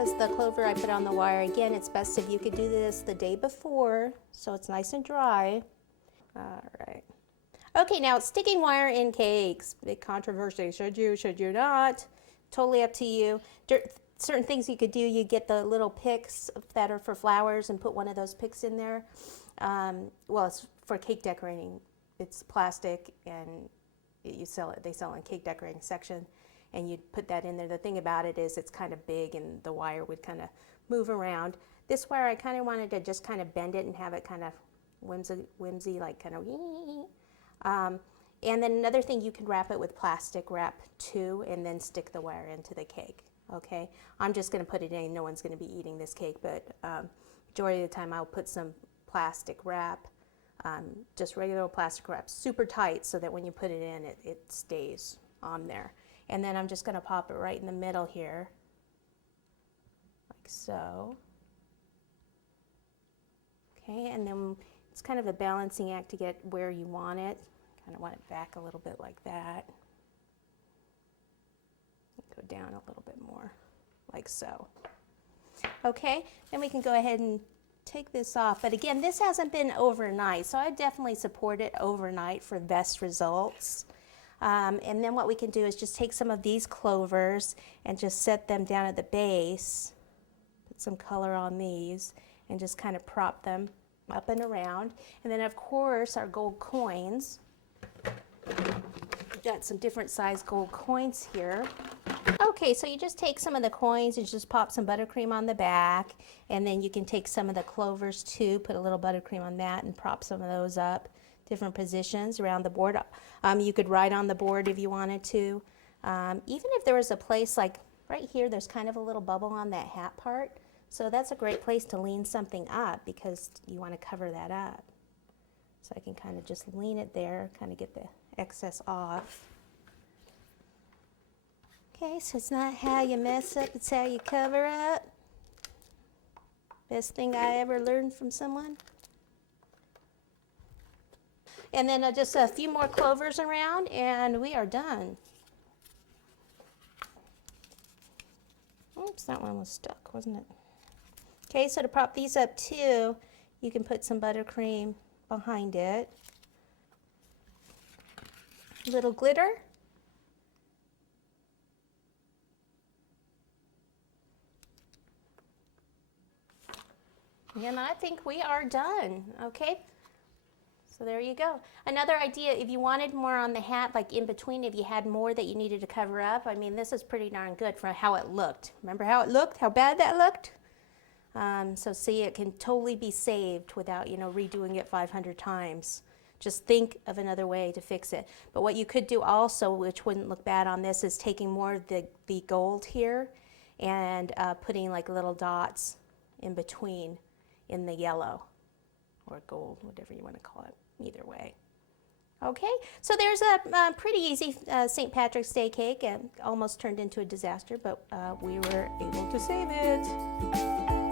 was the clover I put on the wire. Again, it's best if you could do this the day before so it's nice and dry. All right. Okay, now sticking wire in cakes. Big controversy. Should you not? Totally up to you. Certain things you could do, you get the little picks that are for flowers and put one of those picks in there. Well, it's for cake decorating. It's plastic and you sell it. They sell it in cake decorating section, and you'd put that in there. The thing about it is it's kind of big and the wire would kind of move around. This wire I kind of wanted to just kind of bend it and have it kind of whimsy, like kind of. And then another thing, you could wrap it with plastic wrap too, and then stick the wire into the cake. Okay, I'm just going to put it in. No one's going to be eating this cake, but majority of the time I'll put some plastic wrap, just regular plastic wrap, super tight, so that when you put it in, it stays on there. And then I'm just going to pop it right in the middle here, like so. Okay, and then it's kind of a balancing act to get where you want it. Kind of want it back a little bit like that. Go down a little bit more, like so. Okay, then we can go ahead and take this off. But again, this hasn't been overnight, so I definitely support it overnight for best results. And then what we can do is just take some of these clovers and just set them down at the base, put some color on these, and just kind of prop them up and around. And then of course our gold coins. We've got some different size gold coins here. Okay, so you just take some of the coins and just pop some buttercream on the back, and then you can take some of the clovers too, put a little buttercream on that and prop some of those up, different positions around the board. You could write on the board if you wanted to. Even if there was a place like right here, there's kind of a little bubble on that hat part, so that's a great place to lean something up because you want to cover that up. So I can kind of just lean it there, kind of get the excess off. Okay, so it's not how you mess up, it's how you cover up. Best thing I ever learned from someone. And then just a few more clovers around and we are done. Oops, that one was stuck, wasn't it? Okay, so to prop these up too, you can put some buttercream behind it. Little glitter. And I think we are done, okay? So there you go. Another idea, if you wanted more on the hat, like in between, if you had more that you needed to cover up, I mean, this is pretty darn good for how it looked. Remember how it looked, how bad that looked? So see, it can totally be saved without, redoing it 500 times. Just think of another way to fix it. But what you could do also, which wouldn't look bad on this, is taking more of the gold here and putting like little dots in between in the yellow or gold, whatever you want to call it, either way. Okay, so there's a pretty easy St. Patrick's Day cake. It almost turned into a disaster, but we were able to save it.